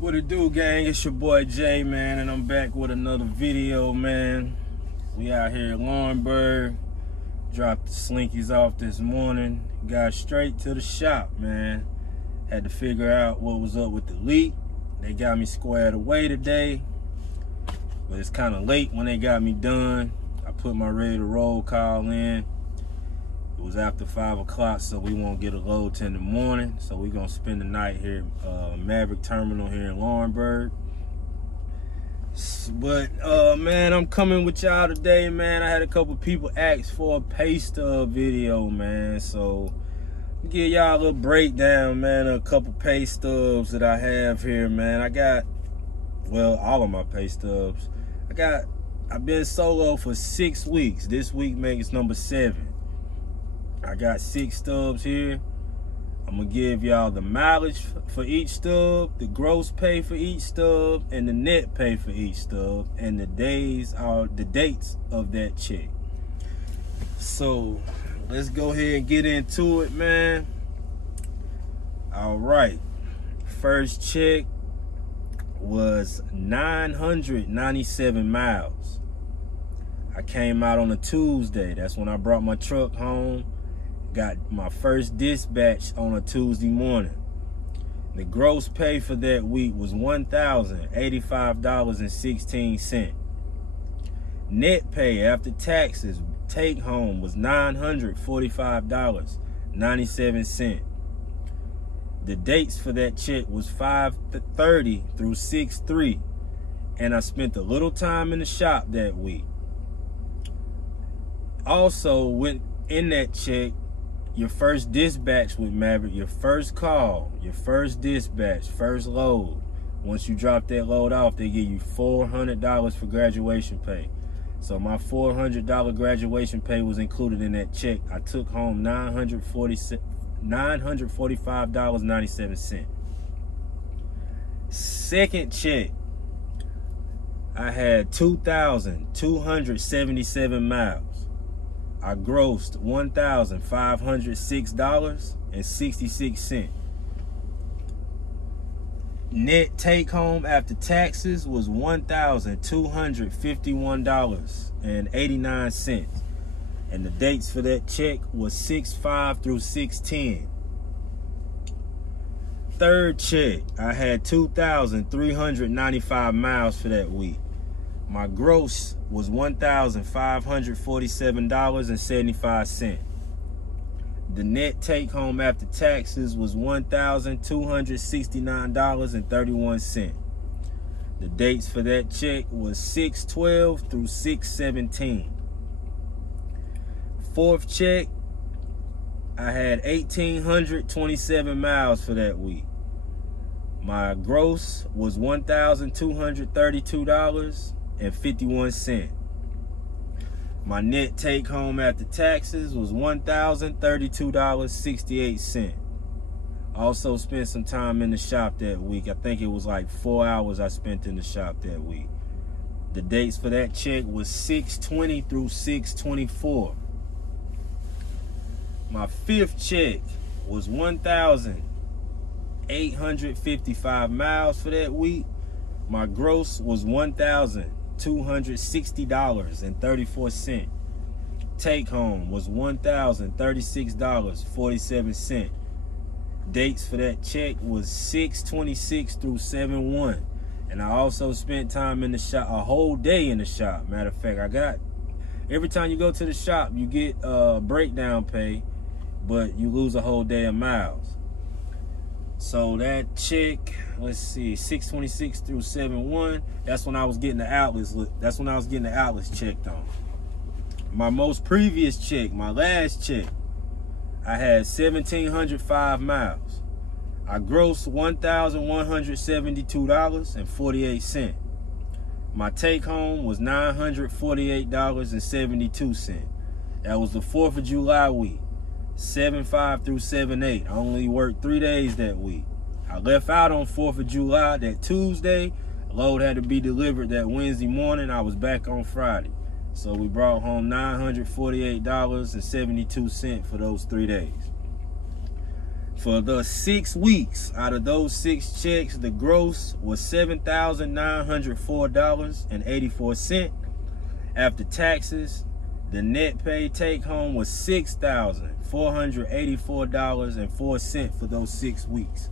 What it do, gang? It's your boy Jay, man, and I'm back with another video, man. We out here in Lawrenceburg. Dropped the slinkies off this morning. Got straight to the shop, man. Had to figure out what was up with the leak. They got me squared away today, but it's kind of late when they got me done. I put my ready to roll call in. It was after 5 o'clock, so we won't get a load till in the morning. So we're gonna spend the night here at Maverick Terminal here in Lawrenceburg. But man, I'm coming with y'all today, man. I had a couple people ask for a pay stub video, man. So I'll give y'all a little breakdown, man, of a couple pay stubs that I have here, man. I got, well, all of my pay stubs. I've been solo for 6 weeks. This week makes number 7. I got 6 stubs here. I'm gonna give y'all the mileage for each stub, the gross pay for each stub, and the net pay for each stub, and the dates of that check. So let's go ahead and get into it, man. All right, first check was 997 miles. I came out on a Tuesday. That's when I brought my truck home. Got my first dispatch on a Tuesday morning. The gross pay for that week was $1,085.16. Net pay after taxes, take home, was $945.97. The dates for that check was 5/30 through 6/3, and I spent a little time in the shop that week. Also, in that check, your first dispatch with Maverick, your first call, your first dispatch, first load. Once you drop that load off, they give you $400 for graduation pay. So my $400 graduation pay was included in that check. I took home $945.97. Second check, I had 2,277 miles. I grossed $1,506.66. Net take home after taxes was $1,251.89. And the dates for that check was 6/5 through 6/10. Third check, I had 2,395 miles for that week. My gross was $1,547.75. The net take home after taxes was $1,269.31. The dates for that check was 6/12 through 6/17. Fourth check, I had 1,827 miles for that week. My gross was $1,232.51. My net take home after taxes was $1,032.68. Also spent some time in the shop that week. I think it was like 4 hours I spent in the shop that week. The dates for that check was 6/20 through 6/24. My fifth check was 1,855 miles for that week. My gross was $1,260.34. Take home was $1,036.47. Dates for that check was 6/26 through 7/1. And I also spent time in the shop, a whole day in the shop. Matter of fact, every time you go to the shop, you get breakdown pay, but you lose a whole day of miles. So that check, let's see, 6/26 through 7/1. That's when I was getting the outlets. That's when I was getting the outlets checked on. My most previous check, my last check, I had 1,705 miles. I grossed $1,172.48. My take home was $948.72. That was the 4th of July week. 7/5 through 7/8. I only worked 3 days that week. I left out on 4th of July, that Tuesday. A load had to be delivered that Wednesday morning. I was back on Friday. So we brought home $948.72 for those 3 days. For the 6 weeks, out of those 6 checks, the gross was $7,904.84. After taxes, the net pay take home was $6,484.04 for those 6 weeks.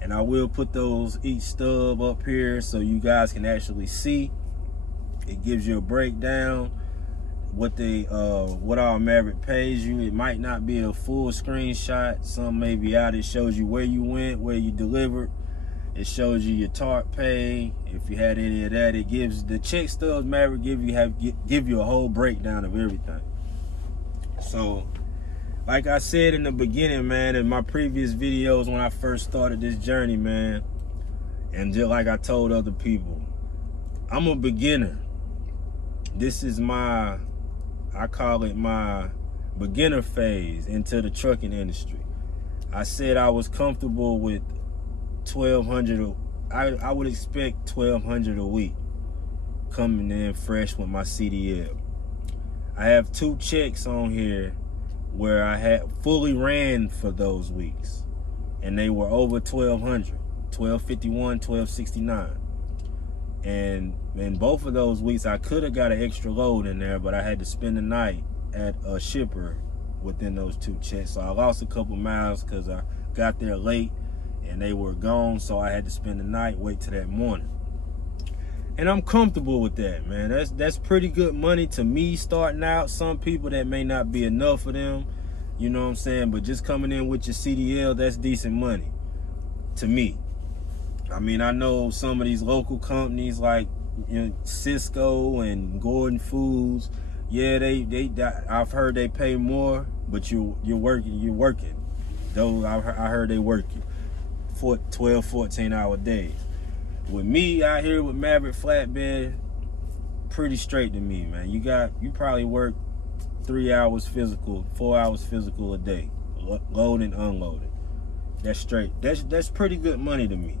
And I will put those each stub up here so you guys can actually see. It gives you a breakdown what our Maverick pays you. It might not be a full screenshot. Some may be out. It shows you where you went, where you delivered. It shows you your TARP pay. If you had any of that, it gives the check stubs Maverick give you a whole breakdown of everything. So, like I said in the beginning, man, in my previous videos when I first started this journey, man, and just like I told other people, I'm a beginner. This is I call it my beginner phase into the trucking industry. I said I was comfortable with $1,200. I would expect $1,200 a week coming in fresh with my CDL. I have 2 checks on here where I had fully ran for those weeks, and they were over $1,200, $1,251, $1,269. And in both of those weeks, I could have got an extra load in there, but I had to spend the night at a shipper within those 2 checks. So I lost a couple miles because I got there late and they were gone. So I had to spend the night, wait till that morning. And I'm comfortable with that, man. That's pretty good money to me starting out. Some people that may not be enough for them, you know what I'm saying? But just coming in with your CDL, that's decent money to me. I mean, I know some of these local companies like, you know, Cisco and Gordon Foods. Yeah, I've heard they pay more, but you're working. Though I heard they work for 12, 14-hour days. With me out here with Maverick flatbed, pretty straight to me, man. You probably work 3 hours physical, 4 hours physical a day, loading, unloading. That's straight. That's pretty good money to me.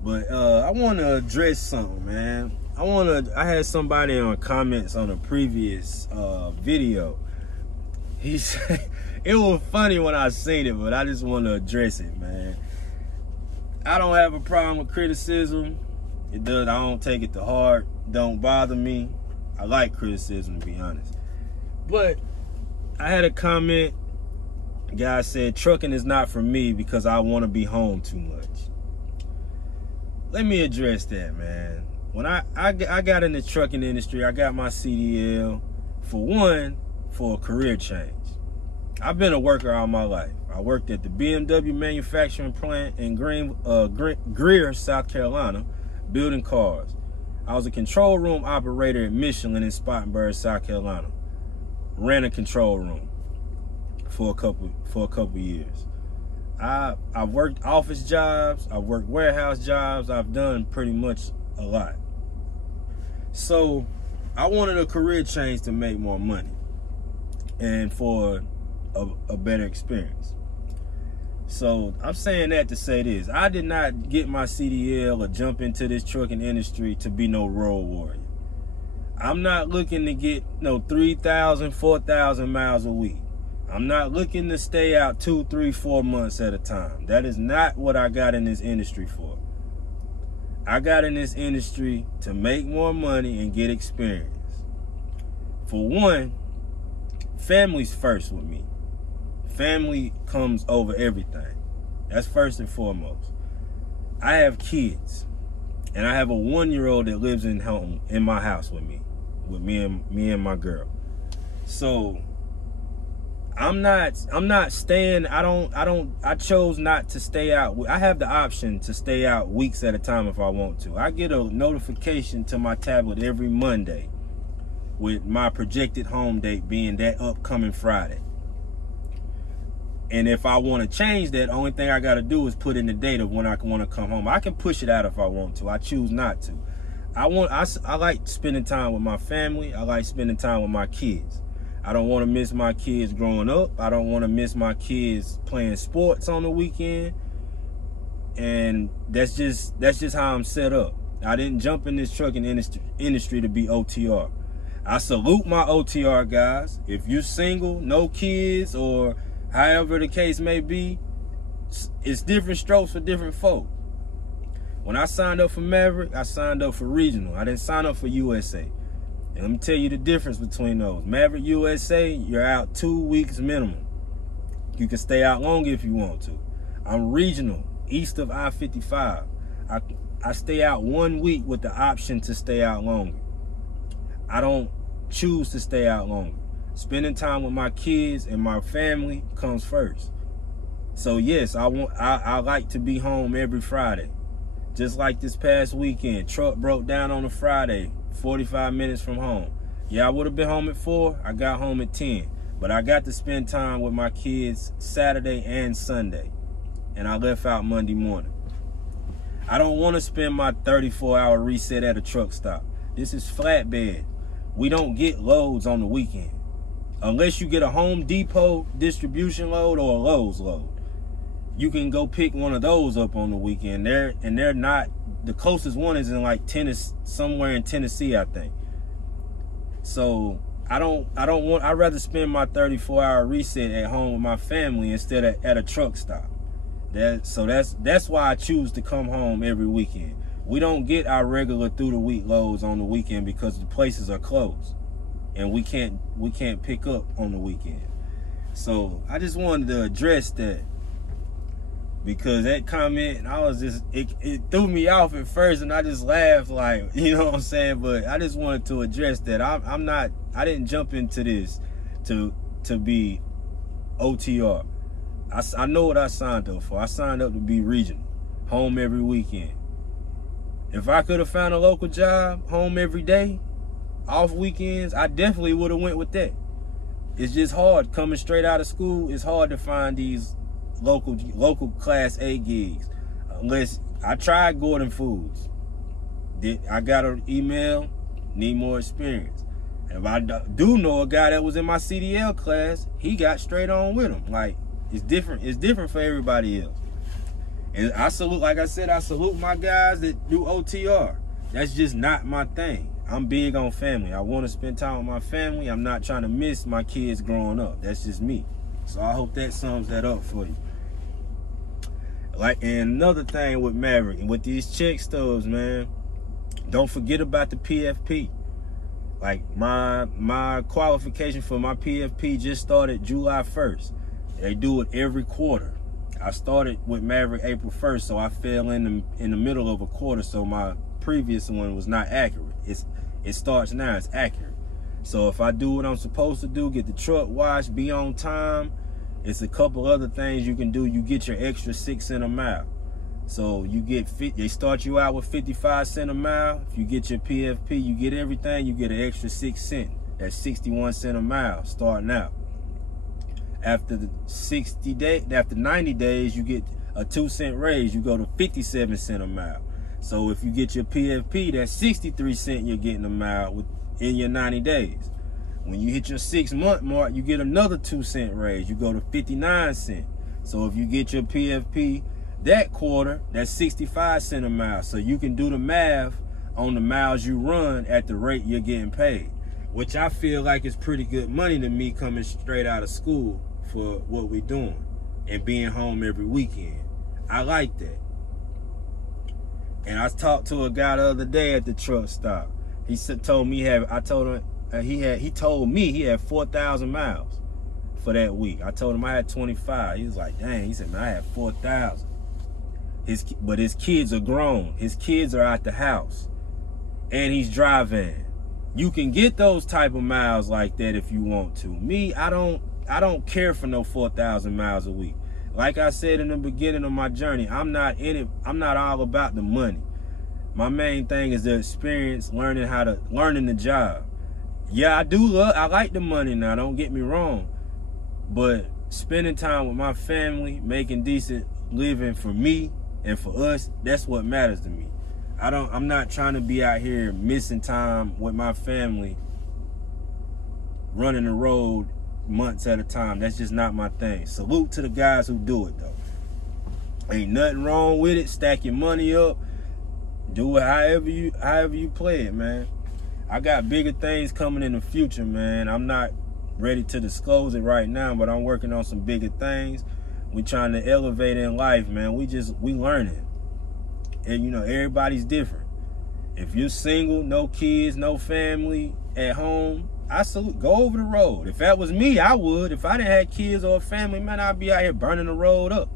But I want to address something, man. I had somebody on comments on a previous video. He said, it was funny when I seen it, but I just want to address it, man. I don't have a problem with criticism. I don't take it to heart. Don't bother me. I like criticism, to be honest. But I had a comment. The guy said, trucking is not for me because I want to be home too much. Let me address that, man. When I got in the trucking industry, I got my CDL for a career change. I've been a worker all my life. I worked at the BMW manufacturing plant in Greer, South Carolina, building cars. I was a control room operator at Michelin in Spartanburg, South Carolina. Ran a control room for a couple years. I've worked office jobs, I've worked warehouse jobs, I've done pretty much a lot. So I wanted a career change to make more money and for a better experience. So I'm saying that to say this. I did not get my CDL or jump into this trucking industry to be no road warrior. I'm not looking to get no 3,000, 4,000 miles a week. I'm not looking to stay out 2, 3, 4 months at a time. That is not what I got in this industry for. I got in this industry to make more money and get experience. For one, family's first with me. Family comes over everything. That's first and foremost. I have kids, and I have a 1-year-old that lives in my house with me and my girl. So I'm not staying. I chose not to stay out. I have the option to stay out weeks at a time if I want to. I get a notification to my tablet every Monday with my projected home date being that upcoming Friday. And if I want to change that, only thing I got to do is put in the date of when I want to come home. I can push it out if I want to. I choose not to. I like spending time with my family. I like spending time with my kids. I don't want to miss my kids growing up. I don't want to miss my kids playing sports on the weekend. And that's just how I'm set up. I didn't jump in this trucking industry to be OTR. I salute my OTR guys. If you're single, no kids, or However the case may be, it's different strokes for different folk. When I signed up for Maverick, I signed up for regional. I didn't sign up for USA. And let me tell you the difference between those. Maverick USA, you're out 2 weeks minimum. You can stay out longer if you want to. I'm regional, east of I-55. I stay out 1 week with the option to stay out longer. I don't choose to stay out longer. Spending time with my kids and my family comes first. So yes, I like to be home every Friday. Just like this past weekend, truck broke down on a Friday, 45 minutes from home. Yeah, I would have been home at 4. I got home at 10. But I got to spend time with my kids Saturday and Sunday. And I left out Monday morning. I don't want to spend my 34-hour reset at a truck stop. This is flatbed. We don't get loads on the weekend. Unless you get a Home Depot distribution load or a Lowe's load. You can go pick one of those up on the weekend. They're not, the closest one is in like Tennessee, somewhere in Tennessee, I think. So I'd rather spend my 34-hour reset at home with my family instead of at a truck stop. That's why I choose to come home every weekend. We don't get our regular through the week loads on the weekend because the places are closed. And we can't pick up on the weekend. So I just wanted to address that. Because that comment, it threw me off at first, and I just laughed, like, you know what I'm saying? But I just wanted to address that. I didn't jump into this to be OTR. I know what I signed up for. I signed up to be regional, home every weekend. If I could have found a local job, home every day, off weekends, I definitely would have went with that. It's just hard coming straight out of school. It's hard to find these local class A gigs. Unless I tried Gordon Foods. I got an email, need more experience. And if I do know a guy that was in my CDL class, he got straight on with him. Like, it's different for everybody else. And I salute, like I said, I salute my guys that do OTR. That's just not my thing. I'm big on family. I want to spend time with my family. I'm not trying to miss my kids growing up. That's just me. So I hope that sums that up for you. Like, and another thing with Maverick and with these check stubs, man, don't forget about the PFP. Like, my qualification for my PFP just started July 1st. They do it every quarter. I started with Maverick April 1st, so I fell in the middle of a quarter, so my previous one was not accurate. It starts now, it's accurate. So if I do what I'm supposed to do, get the truck washed, be on time, it's a couple other things you can do. You get your extra 6 cents a mile. So you get they start you out with 55 cents a mile. If you get your PFP, you get everything, you get an extra 6 cents. That's 61 cents a mile starting out. After the 90 days, you get a 2 cent raise. You go to 57 cents a mile. So if you get your PFP, that's 63 cents you're getting a mile in your 90 days. When you hit your 6-month mark, you get another 2 cent raise. You go to 59 cents. So if you get your PFP that quarter, that's 65 cents a mile. So you can do the math on the miles you run at the rate you're getting paid, which I feel like is pretty good money to me coming straight out of school for what we're doing and being home every weekend. I like that. And I talked to a guy the other day at the truck stop. He told me he told me he had 4,000 miles for that week. I told him I had 25. He was like, dang. He said, man, I had 4,000. But his kids are grown. His kids are at the house, and he's driving. You can get those type of miles like that if you want to. Me, I don't care for no 4,000 miles a week. Like I said in the beginning of my journey, I'm not in it. I'm not all about the money. My main thing is the experience, learning the job. Yeah, I like the money now, don't get me wrong. But spending time with my family, making decent living for me and for us, that's what matters to me. I'm not trying to be out here missing time with my family, running the road months at a time. That's just not my thing. Salute to the guys who do it though. Ain't nothing wrong with it. Stack your money up. Do it however you play it, man. I got bigger things coming in the future, man. I'm not ready to disclose it right now, but I'm working on some bigger things. We trying to elevate in life, man. We learning. And you know, everybody's different. If you're single, no kids, no family at home, I salute, go over the road. If that was me, I would. If I didn't have kids or a family, man, I'd be out here burning the road up.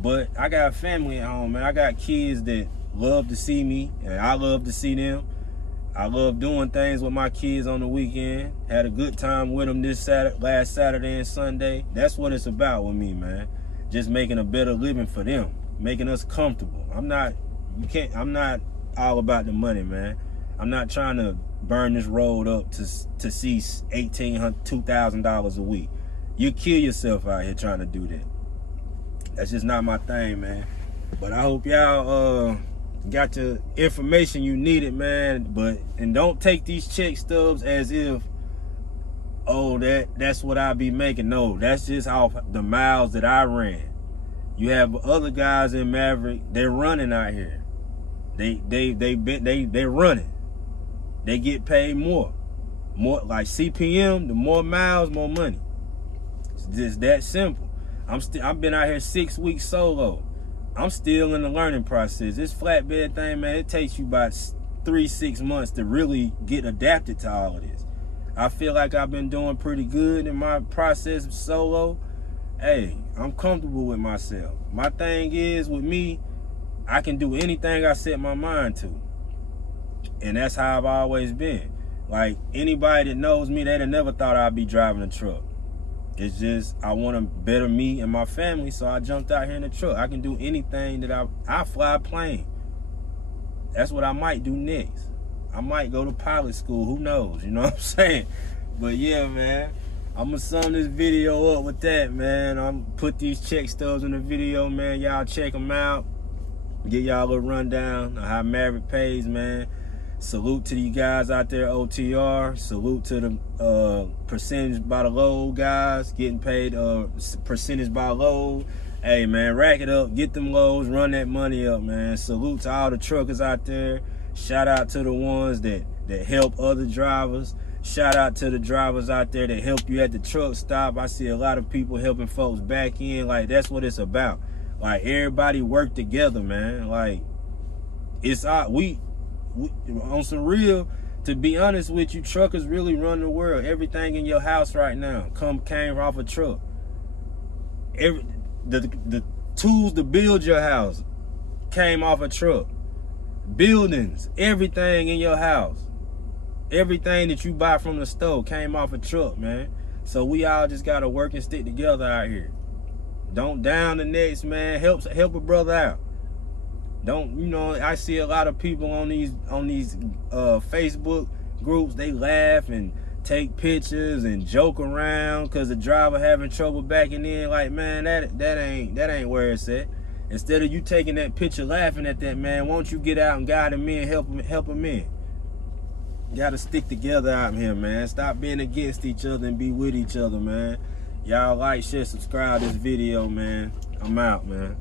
But I got a family at home, man. I got kids that love to see me, and I love to see them. I love doing things with my kids on the weekend. Had a good time with them this last Saturday and Sunday. That's what it's about with me, man. Just making a better living for them, making us comfortable. I'm not all about the money, man. I'm not trying to burn this road up to see $1,800, $2,000 a week. You kill yourself out here trying to do that. That's just not my thing, man. But I hope y'all got the information you needed, man. And don't take these check stubs as if, oh, that's what I be making. No, that's just off the miles that I ran. You have other guys in Maverick, they're running out here. They're running. They get paid more. More like CPM, the more miles, more money. It's just that simple. I've been out here 6 weeks solo. I'm still in the learning process. This flatbed thing, man, it takes you about 3-6 months to really get adapted to all of this. I feel like I've been doing pretty good in my process of solo. Hey, I'm comfortable with myself. My thing is, with me, I can do anything I set my mind to. And that's how I've always been. Like, anybody that knows me, they'd have never thought I'd be driving a truck. It's just, I want to better me and my family, so I jumped out here in the truck. I can do anything that I fly a plane. That's what I might do next. I might go to pilot school, who knows, you know what I'm saying? But yeah, man, I'm going to sum this video up with that, man. I'm put these check stubs in the video, man. Y'all check them out. Get y'all a little rundown of how Maverick pays, man. Salute to you guys out there, OTR. Salute to the percentage by the load guys, getting paid percentage by load. Hey, man, rack it up, get them loads, run that money up, man. Salute to all the truckers out there. Shout out to the ones that help other drivers. Shout out to the drivers out there that help you at the truck stop. I see a lot of people helping folks back in. Like, that's what it's about. Like, everybody work together, man. Like, it's we on some real, to be honest with you, truckers really run the world. Everything in your house right now came off a truck. The tools to build your house came off a truck. Buildings, everything in your house, everything that you buy from the store came off a truck, man. So we all just gotta work and stick together out here. Don't down the next, man. Help a brother out. Don't, you know, I see a lot of people on these Facebook groups, they laugh and take pictures and joke around because the driver having trouble backing in. Like, man, that ain't where it's at. Instead of you taking that picture laughing at that, man, won't you get out and guide him in, help him in? You gotta stick together out here, man. Stop being against each other and be with each other, man. Y'all like, share, subscribe this video, man. I'm out, man.